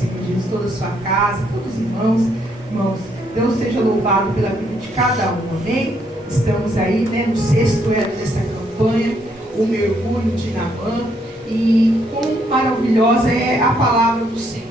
Senhor Jesus, toda a sua casa, todos os irmãos, Deus seja louvado pela vida de cada um, amém? Estamos aí, né, no 6º ano dessa campanha, o mergulho de Naamã, e quão maravilhosa é a palavra do Senhor,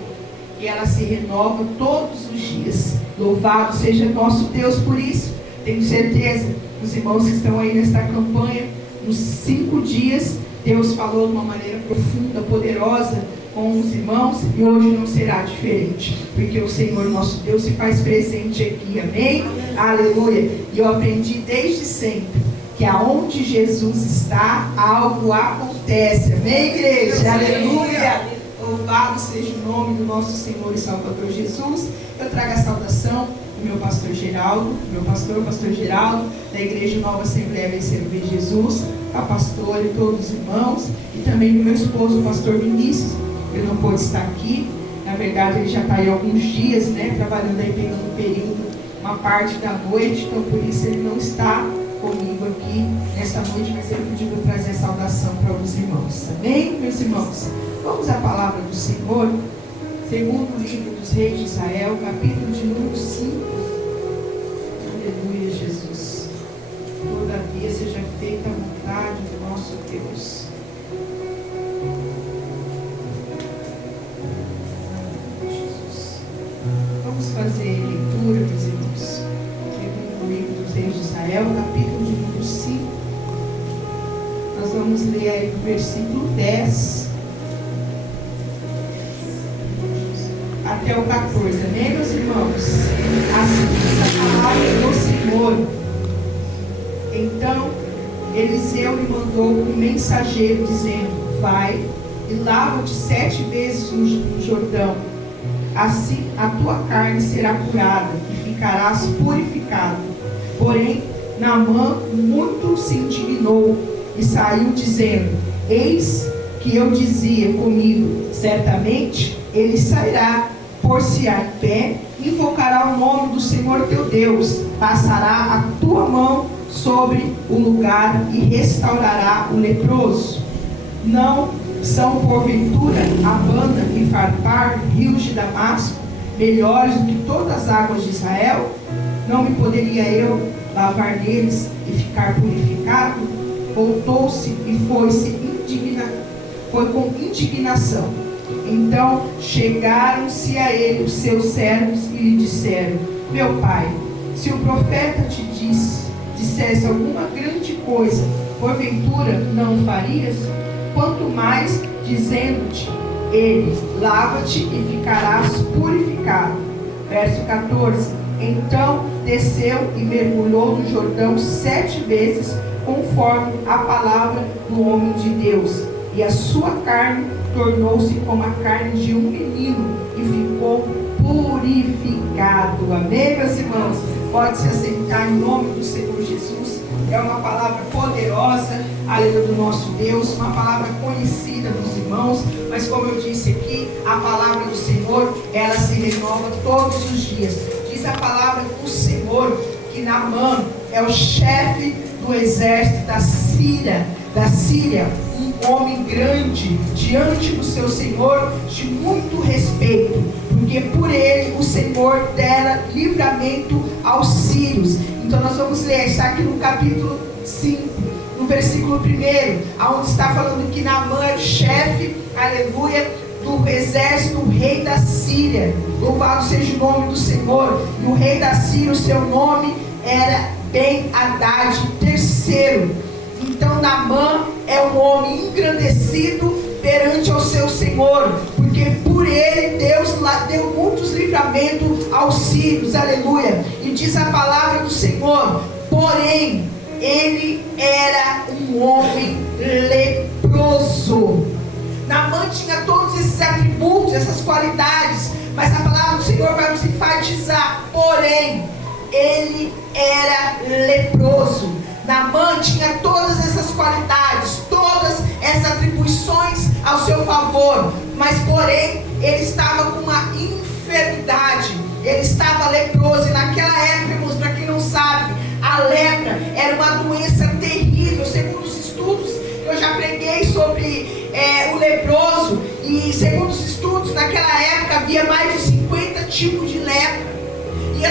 e ela se renova todos os dias. Louvado seja nosso Deus por isso. Tenho certeza, os irmãos que estão aí nesta campanha, nos 5 dias, Deus falou de uma maneira profunda, poderosa com os irmãos, e hoje não será diferente, porque o Senhor nosso Deus se faz presente aqui, amém? Aleluia. E eu aprendi desde sempre que aonde Jesus está, algo acontece, amém, igreja? Aleluia. Louvado seja o nome do nosso Senhor e Salvador Jesus. Eu trago a saudação do meu pastor Geraldo, pastor Geraldo, da Igreja Nova Assembleia Vencervo em Jesus, a pastora e todos os irmãos, e também do meu esposo, o pastor Vinícius. Ele não pôde estar aqui, na verdade ele já está aí há alguns dias, né, trabalhando aí, pegando um período, uma parte da noite, então por isso ele não está comigo aqui nesta noite, mas ele pediu para trazer a saudação para os irmãos, amém, meus irmãos? Vamos à palavra do Senhor, segundo o livro dos Reis de Israel, capítulo de número 5. Aleluia, Jesus. Todavia seja feita a vontade do nosso Deus. Jesus. Vamos fazer leitura, meus irmãos. Segundo o livro dos Reis de Israel, capítulo de número 5. Nós vamos ler aí o versículo 10. Até o 14, amém, meus irmãos? Assim diz a palavra do Senhor. Então Eliseu lhe mandou um mensageiro, dizendo: vai e lava-te 7 vezes no Jordão, assim a tua carne será curada e ficarás purificado. Porém Naamã muito se indignou e saiu dizendo: eis que eu dizia comigo, certamente ele sairá, pôr-se-á em pé, invocará o nome do Senhor teu Deus, passará a tua mão sobre o lugar e restaurará o leproso. Não são porventura Abana e Farpar, rios de Damasco, melhores do que todas as águas de Israel? Não me poderia eu lavar neles e ficar purificado? Voltou-se e foi com indignação. Então chegaram-se a ele os seus servos e lhe disseram: meu pai, se o profeta te dissesse alguma grande coisa, porventura não o farias? Quanto mais dizendo-te ele: lava-te e ficarás purificado. Verso 14. Então desceu e mergulhou no Jordão 7 vezes, conforme a palavra do homem de Deus, e a sua carne tornou-se como a carne de um menino e ficou purificado. Amém, meus irmãos? Pode se assentar em nome do Senhor Jesus. É uma palavra poderosa, aleluia, do nosso Deus, uma palavra conhecida dos irmãos, mas como eu disse aqui, a palavra do Senhor, ela se renova todos os dias. Diz a palavra do Senhor que Naamã é o chefe do exército da Síria, um homem grande diante do seu Senhor, de muito respeito, porque por ele o Senhor dera livramento aos sírios. Então nós vamos ler, está aqui no capítulo 5, no versículo 1, onde está falando que Naamã é o chefe, aleluia, do exército, o rei da Síria. Louvado seja o nome do Senhor. E o rei da Síria, o seu nome era Ben-Hadad III. Então Naamã é um homem engrandecido perante ao seu Senhor, porque por ele Deus deu muitos livramentos aos sírios, aleluia. E diz a palavra do Senhor: porém ele era um homem leproso. Naamã tinha todos esses atributos, essas qualidades, mas a palavra do Senhor vai nos enfatizar: porém ele era leproso. Naamã tinha todas essas qualidades, todas essas atribuições ao seu favor, mas porém ele estava com uma enfermidade, ele estava leproso. E naquela época, irmãos, para quem não sabe, a lepra era uma doença terrível. Segundo os estudos, eu já preguei sobre o leproso, e segundo os estudos, naquela época havia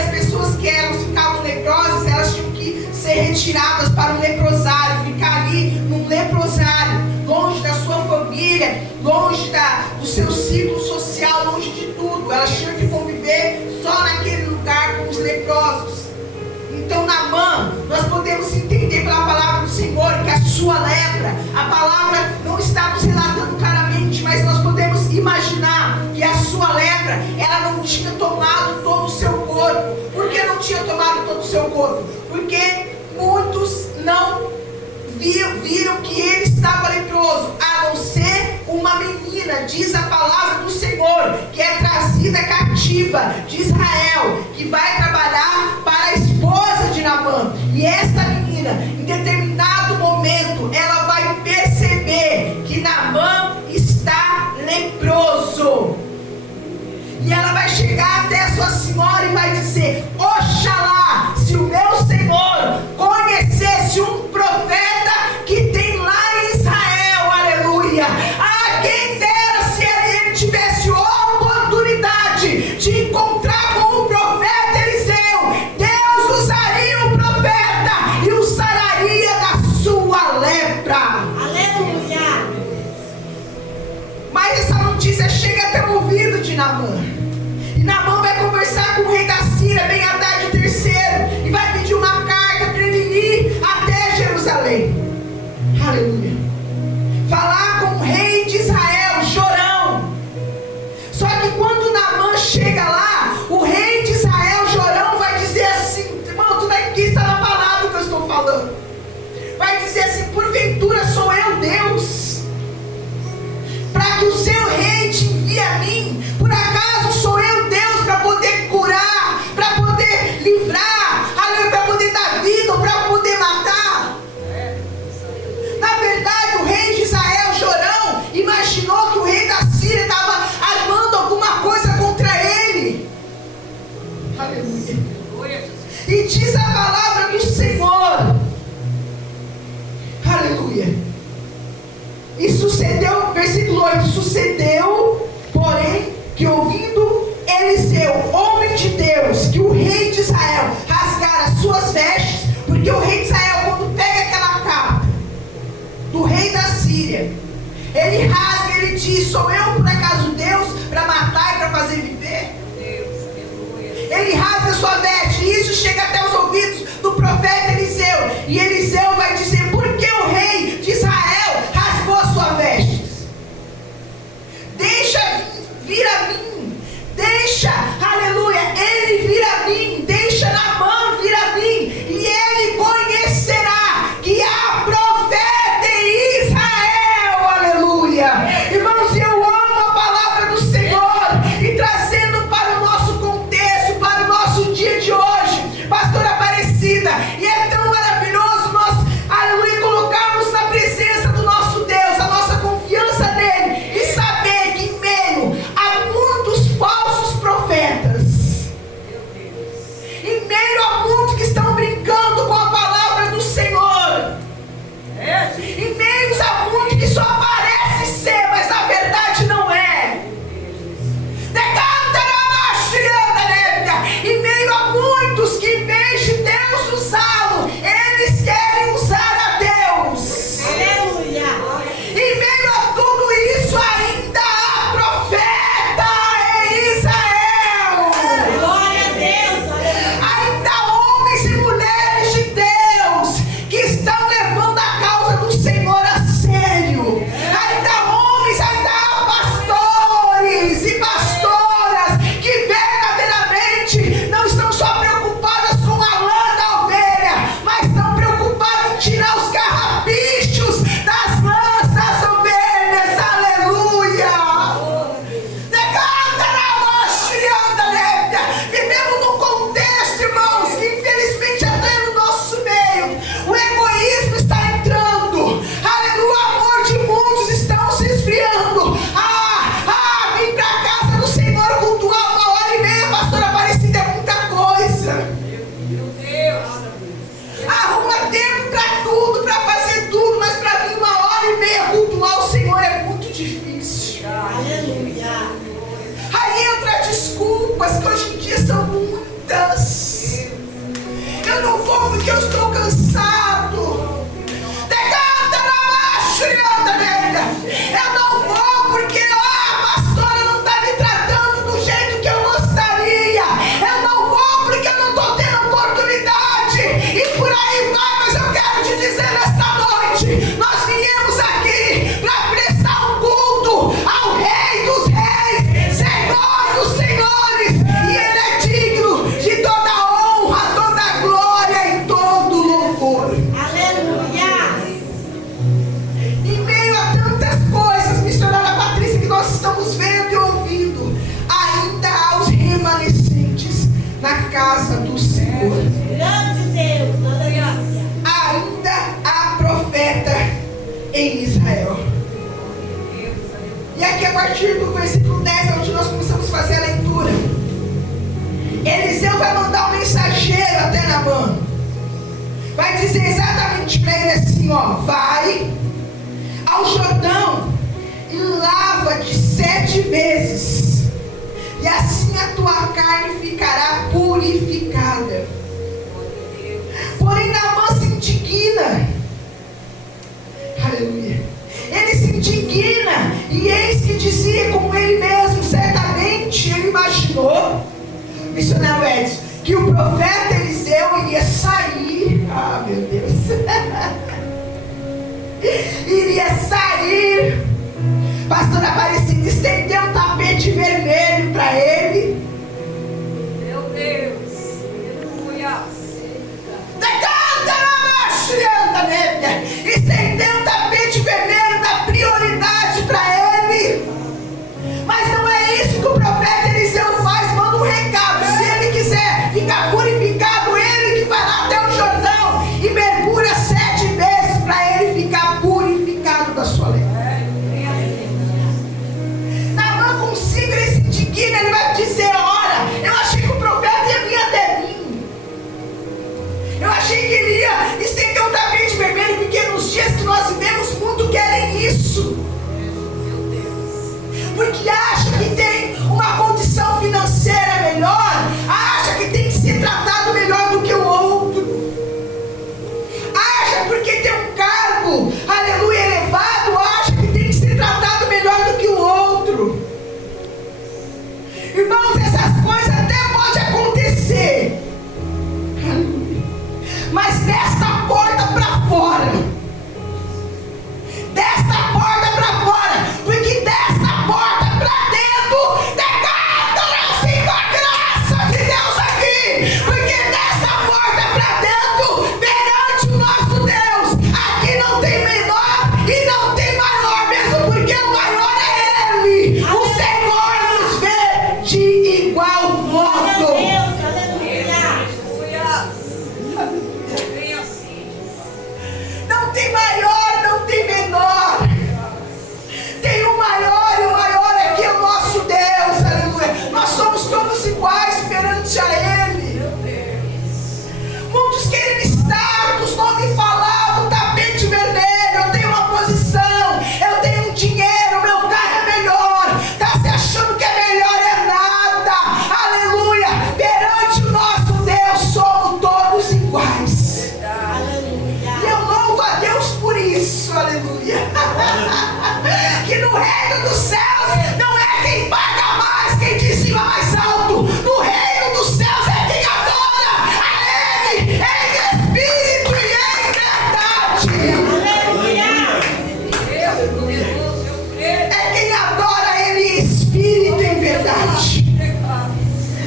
as pessoas que elas ficavam leprosas, elas tinham que ser retiradas para um leprosário, ficar ali num leprosário, longe da sua família, longe do seu ciclo social, longe de tudo. Elas tinham que conviver só naquele lugar com os leprosos. Então, Naamã, nós podemos entender pela palavra do Senhor que a sua lepra, a palavra não está nos relatando claramente, mas nós podemos imaginar que a sua lepra, ela não tinha tomado todo o seu corpo. Por que não tinha tomado todo o seu corpo? Porque muitos não viram que ele estava leproso, a não ser uma menina, diz a palavra do Senhor, que é trazida cativa de Israel, que vai trabalhar para a esposa de Naamã. E esta menina, em determinado momento, ela vai perceber que Naamã está leproso. E ela vai chegar até a sua senhora e vai dizer: oxalá, se o meu Senhor conhecesse um profeta que tem lá em Israel, aleluia. Ah, quem dera se ele tivesse oportunidade de encontrar com o profeta Eliseu. Deus usaria o profeta e o sararia da sua lepra. Aleluia. Mas essa notícia chega até o ouvido de Naamã. E Naamã vai conversar com o rei da Síria, Ben-Hadad III, e vai pedir uma carta para ele ir até Jerusalém. Aleluia. Falar com o rei de Israel, Jorão. Só que quando Naamã chega lá, o rei de Israel, Jorão, vai dizer assim: irmão, tudo aqui está na palavra que eu estou falando. Vai dizer assim: porventura sou eu Deus, para que o seu rei te envie a mim? Por acaso sou eu Deus para poder curar, para poder livrar, para poder dar vida ou para poder matar? Na verdade, o rei de Israel, Jorão, imaginou que o rei da Síria estava armando alguma coisa contra ele. Aleluia. E diz a palavra do Senhor, aleluia. E sucedeu, versículo 8: sucedeu, porém, que ouvindo Eliseu, homem de Deus, que o rei de Israel rasgara suas vestes, porque o rei de Israel, quando pega aquela capa do rei da Síria, ele rasga, ele diz: sou eu por acaso Deus para matar e para fazer viver? Ele rasga sua veste, e isso chega até os ouvidos do profeta Eliseu, e Eliseu vai dizer: por que o rei de Israel rasgou sua veste? Deixa Eu não vou porque eu estou cansado. Eu não vou porque a pastora não está me tratando do jeito que eu gostaria. Eu não vou porque eu não estou tendo oportunidade. E por aí vai, mas eu quero te dizer nesta noite: nós viemos aqui para prestar um culto ao Rei dos Reis, Senhor dos Senhores. E Ele é digno de toda honra, toda glória e todo louvor. Estamos vendo e ouvindo, ainda há os remanescentes na casa do Senhor. Ainda há profeta em Israel. E aqui a partir do versículo 10, onde nós começamos a fazer a leitura, Eliseu vai mandar um mensageiro até Naamã. Vai dizer exatamente para ele assim, ó: vai ao Jordão e lava-te 7 vezes, e assim a tua carne ficará purificada. Porém Naamã se indigna. Aleluia. Ele se indigna, e eis que dizia com ele mesmo: certamente ele imaginou, missionário Edson, que o profeta Eliseu iria sair. Ah, meu Deus. Iria sair. Pastora Aparecida estendeu um tapete vermelho para ele. Meu Deus, aleluia. Estendeu um tapete vermelho da prioridade para ele. Mas não é isso que o profeta Eliseu faz. Manda um recado: se ele quiser ficar purificado, ele que vai lá até o Jordão e mergulha 7 vezes para ele ficar purificado da sua lei. Ele vai dizer: ora, eu achei que o profeta ia vir até mim. Eu achei que ele ia estender um tapete vermelho, porque nos dias que nós vivemos, muito querem isso. Porque acha que tem uma condição financeira melhor, acha que tem que ser tratado melhor do que o outro, acha porque tem um cargo, aleluia, elevado, acha que tem que ser tratado melhor do que o outro. Irmãos, essas coisas até podem acontecer, mas desta porta para fora, porque desta porta para dentro, decada a graça de Deus aqui, porque desta porta para dentro, perante o nosso Deus, aqui não tem menor e não tem maior, mesmo porque o maior é Ele. O Senhor nos vê de igual modo. Não tem maior, não tem menor. Tem o maior, e o maior aqui é o nosso Deus, aleluia. Nós somos todos iguais perante a Ele. Muitos querem estar, os nomes falados, tapete vermelho. Eu tenho uma posição, eu tenho um dinheiro, meu carro é melhor. Está se achando que é melhor, é nada, aleluia. Perante o nosso Deus somos todos iguais. E eu louvo a Deus por isso, aleluia. Que no reino dos céus não é quem paga mais, quem dizima mais alto. No reino dos céus é quem adora a Ele em espírito e em verdade. É quem adora a Ele em espírito e em verdade.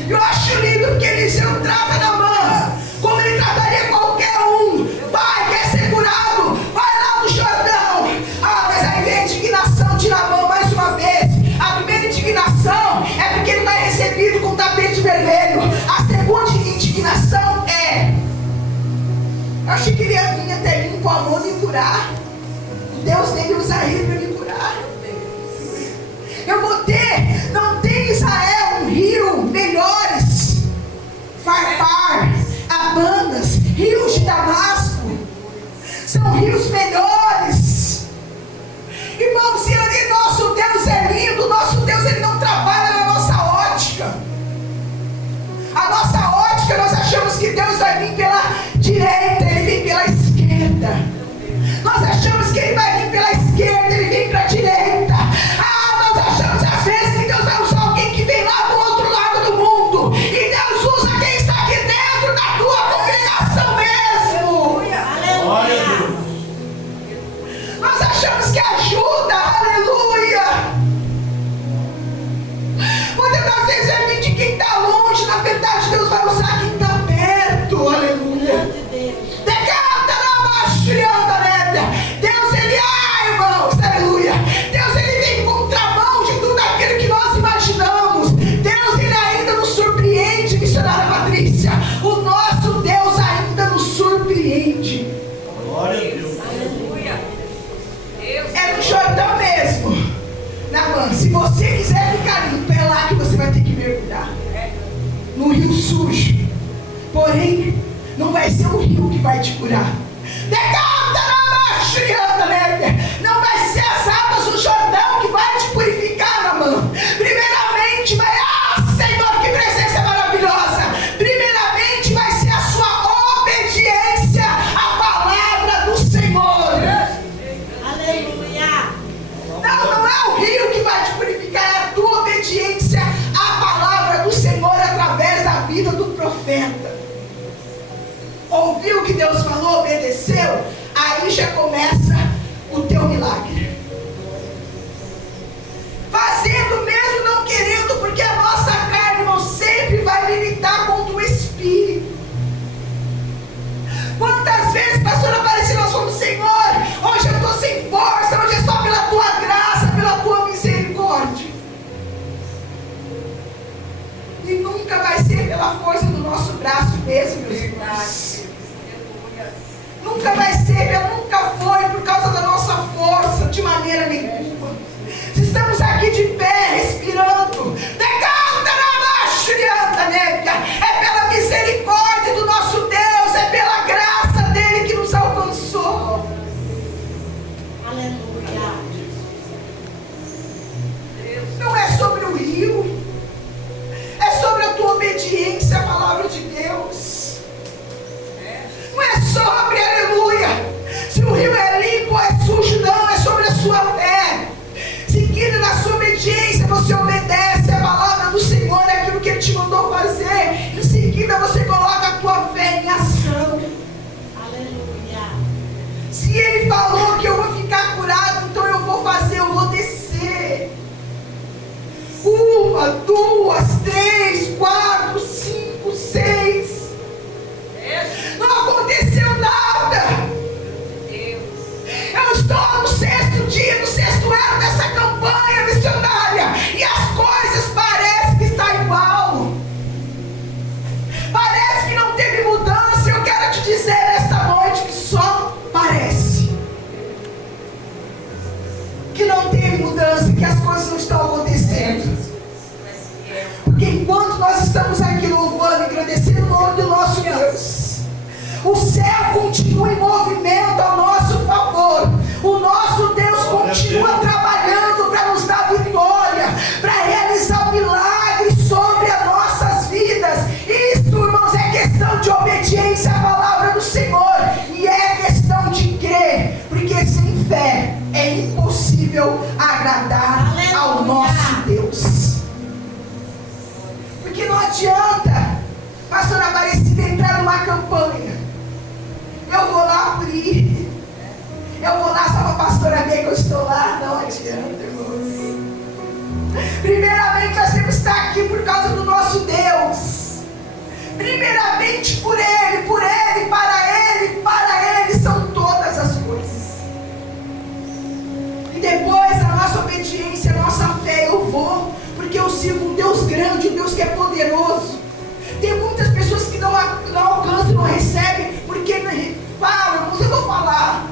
Eu acho lindo porque Eliseu trata Naamã como ele trataria qualquer um. Vai, quer ser curado? Vai lá no Jordão. Ah, mas aí vem a indignação de Naamã mais uma vez. A primeira indignação é porque ele não é recebido com tapete vermelho. A segunda indignação é: eu achei que ele ia vir até mim com a mão e curar. Deus dele usa ele para me curar. Eu vou ter, não tem em Israel um rio melhores, Farpar, Abanas, rios de Damasco, são rios melhores. Irmãos, se ele, nosso Deus é lindo, nosso Deus ele não trabalha na nossa ótica. A nossa ótica nós achamos sujo. Porém, não vai ser o rio que vai te curar. Não vai ser as águas do Jordão que vai te purificar, Naamã. Primeiramente vai, Senhor, que presença maravilhosa. Primeiramente vai ser a sua obediência à palavra do Senhor. Aleluia. Não é o rio que vai te purificar, é a tua obediência à palavra do Senhor através da vida do profeta. Ouviu o que Deus falou, obedeceu, aí já começa o teu milagre. Fazendo mesmo não querendo, porque a nossa carne não sempre vai militar contra o Espírito. Quantas vezes, pastora Aparecida, nós falamos: Senhor, hoje eu estou sem força, hoje é só pela tua graça, pela tua misericórdia. E nunca vai ser pela força do nosso braço mesmo, meus irmãos. Nunca vai ser, nunca foi por causa da nossa força, de maneira nenhuma. Se estamos aqui de pé, respirando, é pela misericórdia do nosso Deus, é pela graça dele que nos alcançou. Aleluia. Não é sobre o rio, é sobre a tua obediência à palavra de Deus. Não é sobre, aleluia, se o rio é limpo ou é sujo, não, é sobre a sua fé. Seguindo na sua obediência, você obedece a palavra do Senhor, é aquilo que Ele te mandou fazer. Em seguida, você coloca a tua fé em ação. Aleluia. Se Ele falou que eu vou ficar curado, então eu vou fazer, eu vou descer. 1, 2, 3, 4, 5, 6. Não aconteceu nada. Eu estou no 6º dia, no 6º ano dessa campanha missionária, e as coisas parecem que está igual. Parece que não teve mudança. Eu quero te dizer esta noite que só parece que não teve mudança, que as coisas não estão acontecendo. Porque enquanto nós estamos aqui louvando e agradecendo o nome do nosso Deus, o céu continua em movimento ao nosso favor. O nosso Deus continua trabalhando para nos dar vitória, para realizar milagres sobre as nossas vidas. Isso, irmãos, é questão de obediência à palavra do Senhor, e é questão de crer, porque sem fé é impossível agradar ao nosso Deus. Porque não adianta, pastora Aparecida, entrar numa campanha. Eu vou lá por ir. Eu vou lá só para a pastora ver que eu estou lá. Não adianta, irmãos. Primeiramente, nós temos que estar aqui por causa do nosso Deus. Primeiramente por Ele, para Ele são todas as coisas. E depois a nossa obediência, a nossa fé. Eu vou, porque eu sirvo um Deus grande, um Deus que é poderoso. Tem muitas pessoas que não alcançam, não recebem, porque falam, mas eu vou falar.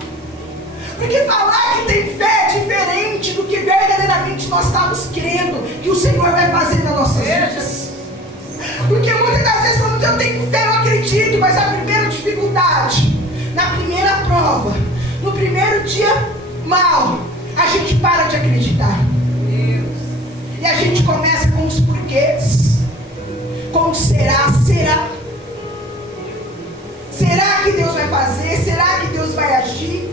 Porque falar que tem fé é diferente do que verdadeiramente nós estamos crendo que o Senhor vai fazer nas nossas vidas. Porque muitas das vezes falamos: eu tenho fé, eu acredito, mas a primeira dificuldade, na primeira prova, no primeiro dia mal, a gente para de acreditar. E a gente começa com os porquês. Como será? Será que Deus vai fazer? Será que Deus vai agir?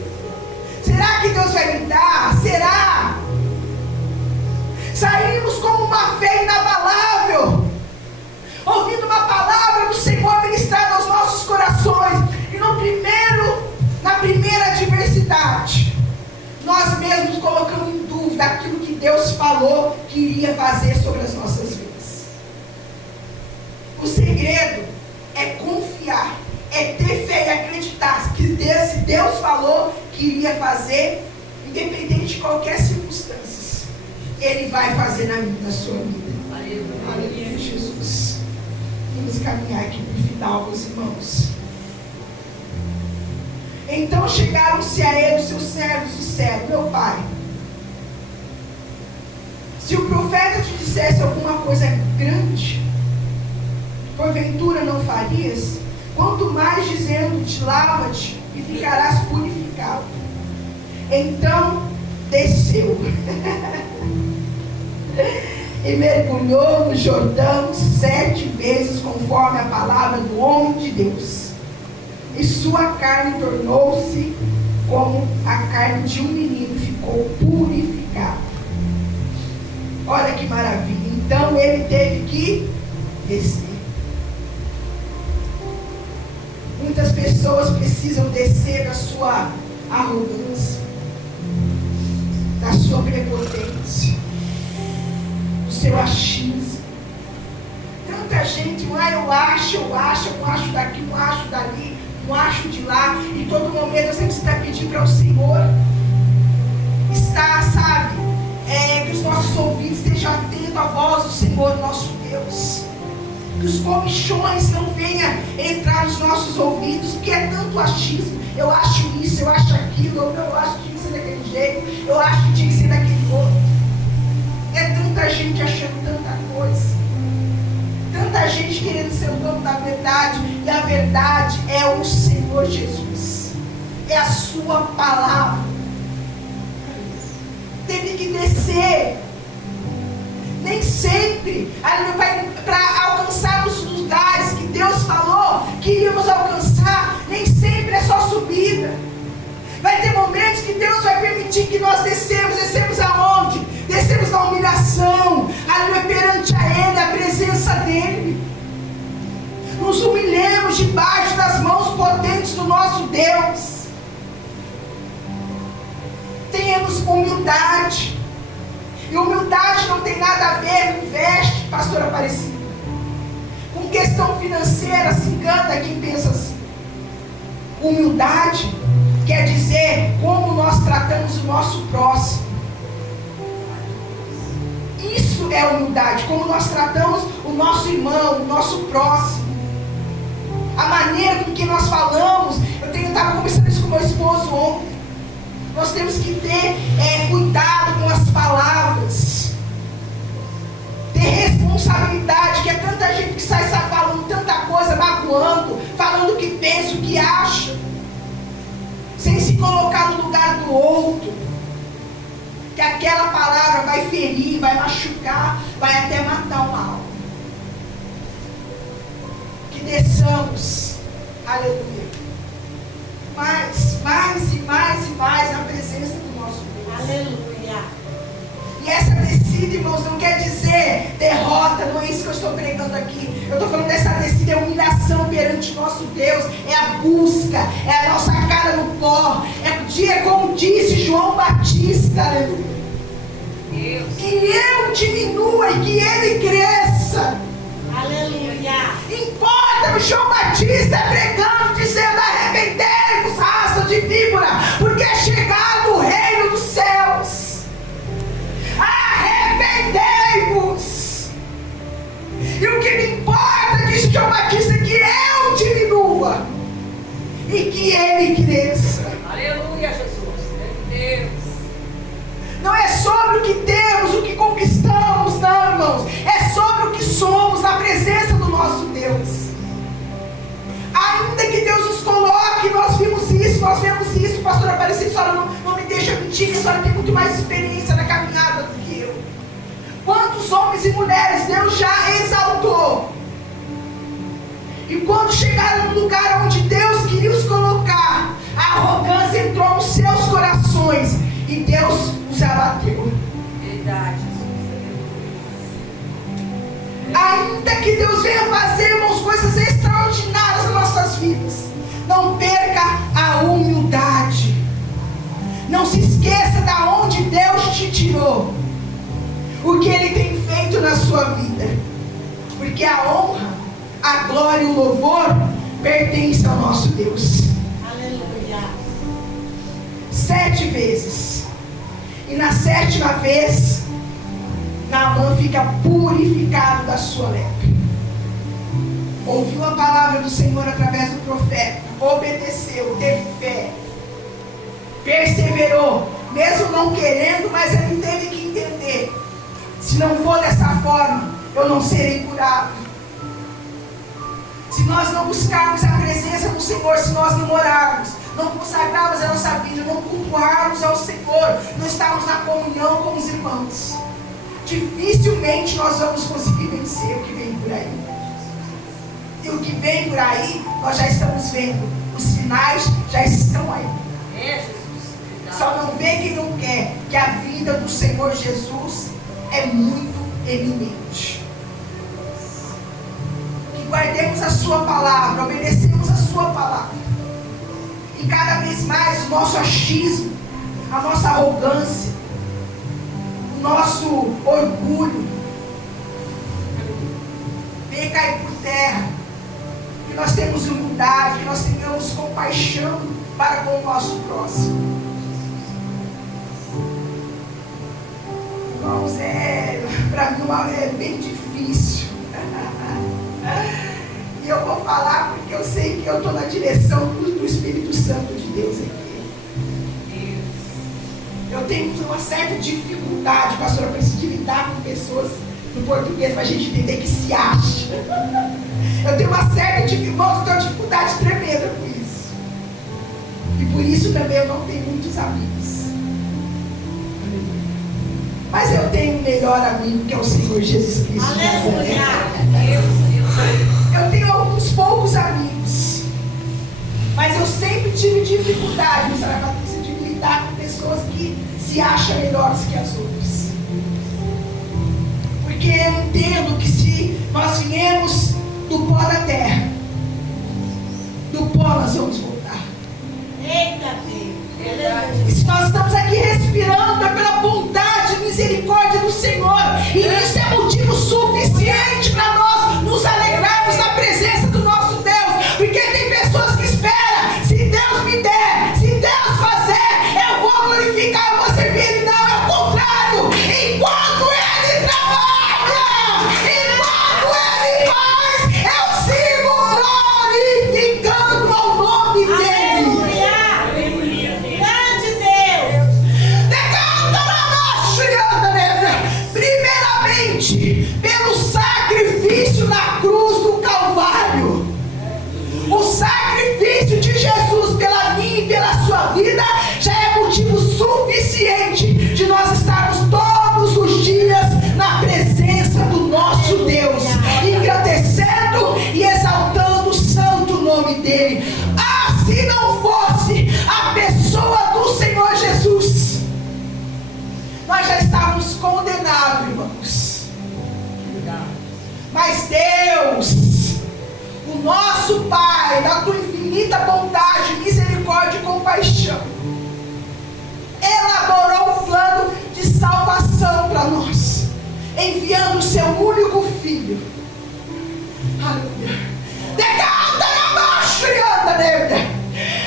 Será que Deus vai me dar? Será? Saímos com uma fé inabalável, ouvindo uma palavra do Senhor ministrada aos nossos corações, e na primeira adversidade, nós mesmos colocamos em dúvida aquilo que Deus falou que iria fazer sobre as nossas vidas. O segredo é confiar, é ter fé e acreditar que se Deus falou que iria fazer, independente de qualquer circunstância, Ele vai fazer na minha, na sua vida. Aleluia, Jesus. Vamos caminhar aqui para o final, meus irmãos. Então chegaram-se a ele os seus servos e disseram: meu pai, se o profeta te dissesse alguma coisa grande, porventura não farias? Quanto mais dizendo-te, lava-te e ficarás purificado. Então desceu e mergulhou no Jordão 7 vezes, conforme a palavra do homem de Deus. E sua carne tornou-se como a carne de um menino, ficou purificado. Olha que maravilha. Então ele teve que descer. Muitas pessoas precisam descer da sua arrogância, da sua prepotência, do seu achismo. Tanta gente, eu acho daqui, eu acho dali, eu acho de lá, e todo momento você precisa pedindo para o Senhor estar, sabe, que os nossos ouvidos estejam atentos à voz do Senhor, nosso Deus. Que os comichões não venham entrar nos nossos ouvidos, porque é tanto achismo. Eu acho isso, eu acho aquilo, eu acho que tinha que ser daquele jeito, eu acho que tinha que ser daquele outro. É tanta gente achando tanta coisa, tanta gente querendo ser o dono da verdade, e a verdade é o Senhor Jesus, é a sua palavra. Teve que descer. Nem sempre, para alcançarmos os lugares que Deus falou que iríamos alcançar, nem sempre é só subida. Vai ter momentos que Deus vai permitir que nós descemos aonde? Descemos na humilhação, perante a Ele, a presença dEle. Nos humilhemos debaixo das mãos potentes do nosso Deus. Tenhamos humildade. E humildade não tem nada a ver com veste, pastora Aparecida. Com questão financeira, se engana quem pensa assim. Humildade quer dizer como nós tratamos o nosso próximo. Isso é humildade, como nós tratamos o nosso irmão, o nosso próximo. A maneira com que nós falamos. Eu estava conversando isso com meu esposo ontem. Nós temos que ter cuidado com as palavras. Ter responsabilidade, que é tanta gente que sai falando tanta coisa, magoando, falando o que pensa, o que acha, sem se colocar no lugar do outro. Que aquela palavra vai ferir, vai machucar, vai até matar uma alma. Que desçamos, aleluia, mais e mais na presença do nosso Deus. Aleluia. E essa descida, irmãos, não quer dizer derrota, não é isso que eu estou pregando aqui. Eu estou falando dessa descida, é humilhação perante nosso Deus, é a busca, é a nossa cara no pó, é como disse João Batista, aleluia. Que eu diminua e que ele cresça. Aleluia. Importa o João Batista pregando, dizendo: arrependei-vos, raça de víbora, porque é chegado o reino dos céus. Arrependei-vos. E o que me importa, disse João Batista, é que eu diminua e que ele cresça. Aleluia, Jesus. Deus. Não é sobre o que temos, o que conquistamos, não, irmãos. É sobre o que somos na presença do nosso Deus. Ainda que Deus nos coloque, nós vemos isso, pastora Aparecida, a senhora não me deixa mentir, que a senhora tem muito mais experiência na caminhada do que eu. Quantos homens e mulheres Deus já exaltou? E quando chegaram no lugar onde Deus queria os colocar, a arrogância entrou nos seus corações e Deus os abateu. Verdade. Ainda que Deus venha fazer, irmãos, coisas extraordinárias nas nossas vidas, não perca a humildade. Não se esqueça de onde Deus te tirou, o que Ele tem feito na sua vida, porque a honra, a glória e o louvor pertencem ao nosso Deus. Aleluia. 7 vezes. E na 7ª vez, Naamã fica purificado da sua lepra. Ouviu a palavra do Senhor através do profeta, obedeceu, teve fé, perseverou, mesmo não querendo, mas ele teve que entender: se não for dessa forma, eu não serei curado. nós não buscarmos a presença do Senhor, se nós não orarmos, não consagrarmos a nossa vida, não cultuarmos ao Senhor, não estarmos na comunhão com os irmãos, dificilmente nós vamos conseguir vencer o que vem por aí. E o que vem por aí, nós já estamos vendo. Os finais já estão aí. Só não vê quem não quer, que a vida do Senhor Jesus é muito eminente. Que guardemos a sua palavra, obedecemos a sua palavra. E cada vez mais o nosso achismo, a nossa arrogância, o nosso orgulho venha cair por terra. Que nós temos humildade, que nós tenhamos compaixão para com o nosso próximo. Irmãos, para mim é bem difícil. E eu vou falar porque eu sei que eu estou na direção do Espírito Santo de Deus aqui. Eu tenho uma certa dificuldade, pastora, de lidar com pessoas no português para a gente entender que se acha. Eu tenho uma certa dificuldade tremenda com isso. E por isso também eu não tenho muitos amigos. Mas eu tenho um melhor amigo, que é o Senhor Jesus Cristo. Aleluia. Eu tenho alguns poucos amigos, mas eu sempre tive dificuldade, Sra. Patrícia, de lidar com pessoas que se acham melhores que as outras. Porque eu entendo que se nós viemos do pó da terra, do pó nós vamos voltar. Eita Deus. E se nós estamos aqui respirando, é pela bondade e misericórdia do Senhor. E isso é motivo suficiente para nós nos alegrarmos na presença do nosso Deus. Porque tem pessoas que esperam, se Deus me der, se Deus fazer, eu vou glorificar, eu vou servir Ele. Não, é o contrário. Enquanto Ele trabalha, enquanto Ele faz, eu sigo glorificando ao nome dEle. Pelo sacrifício na cruz do Calvário, o sacrifício de Jesus pela minha e pela sua vida já é motivo suficiente de nós estarmos todos os dias na presença do nosso Deus, engrandecendo e exaltando o santo nome dEle. Ah, se não fosse a pessoa do Senhor Jesus, nós já estávamos condenados, irmãos. Mas Deus, o nosso Pai, da tua infinita bondade, misericórdia e compaixão, elaborou um plano de salvação para nós, enviando o seu único filho. Aleluia.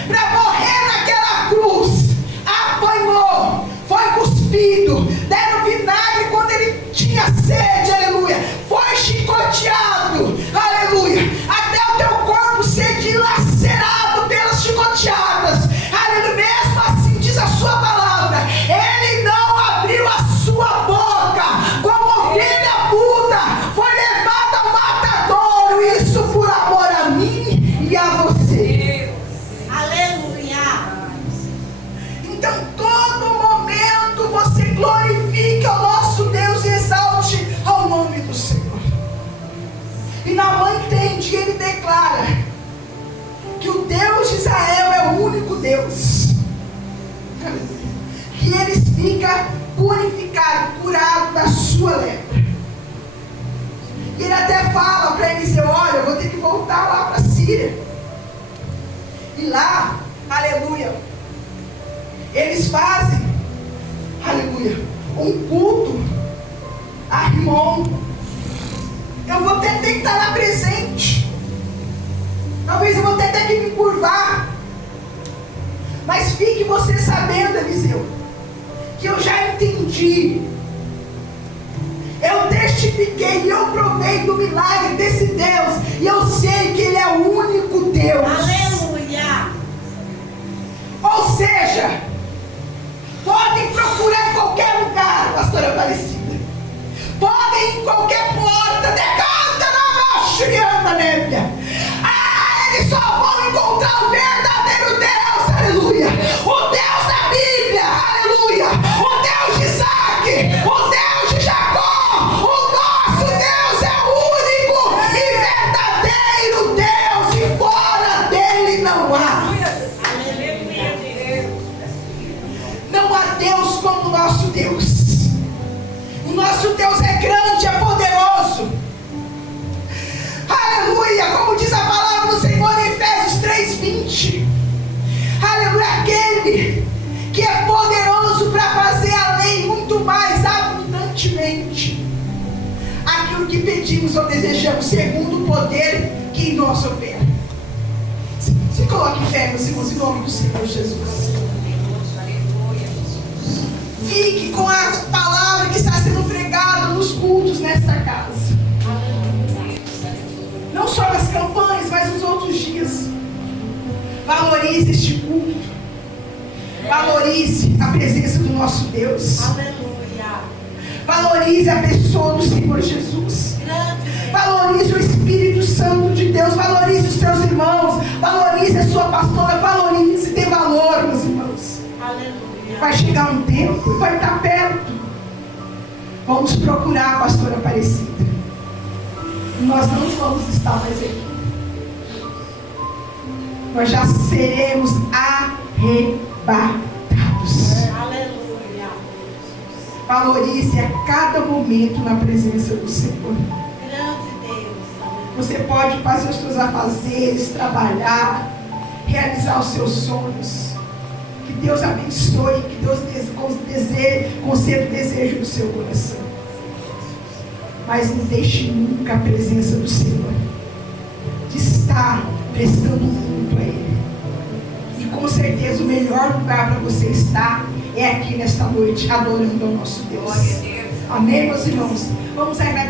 Para morrer naquela cruz, apanhou, foi cuspido, deram vinagre quando ele tinha sede, aleluia, foi chicoteado, aleluia, até o teu corpo ser dilacerado pelas chicoteadas, aleluia. Mesmo assim diz a sua palavra, ele não abriu a sua boca, como ovelha muda, foi levado ao matadouro, isso por amor a mim e a você. Aleluia. Então todo momento você glorifique ao nosso Deus e exalte ao nome do Senhor. E Naamã entende, ele declara que o Deus de Israel é o único Deus, que eles ficam purificados, curados da sua lepra. E ele até fala para Eliseu: olha, eu vou ter que voltar lá para a Síria. E lá, aleluia, eles fazem, aleluia, um culto a Rimon. Eu vou ter que estar lá presente. Talvez eu vou ter até que me curvar. Mas fique você sabendo, Eliseu, que eu já entendi. Eu testifiquei e eu provei do milagre desse Deus. E eu sei que Ele é o único Deus. Aleluia. Ou seja, podem procurar em qualquer lugar, pastora Aparecida. Podem ir em qualquer porta, decanta na mochrianda, nébia. pedimos ou desejamos, segundo o poder que em nós opera. Se coloque em pé, meus irmãos, em nome do Senhor Jesus. Fique com a palavra que está sendo pregada nos cultos nesta casa. Não só nas campanhas, mas nos outros dias. Valorize este culto. Valorize a presença do nosso Deus. Aleluia. Valorize a pessoa do Senhor Jesus. Grande. Valorize o Espírito Santo de Deus. Valorize os seus irmãos. Valorize a sua pastora. Valorize, dê valor, meus irmãos. Aleluia. Vai chegar um tempo e vai estar perto. Vamos procurar a pastora Aparecida. E nós não vamos estar mais aqui. Nós já seremos arrebatados. Aleluia. Valorize a cada momento na presença do Senhor. Grande Deus. Você pode fazer os seus afazeres, trabalhar, realizar os seus sonhos. Que Deus abençoe, que Deus conceda o desejo do seu coração. Mas não deixe nunca a presença do Senhor de estar prestando culto a Ele. E com certeza o melhor lugar para você estar é aqui nesta noite, adorando ao nosso Deus. Glória a Deus. Amém, meus irmãos? Vamos agradecer.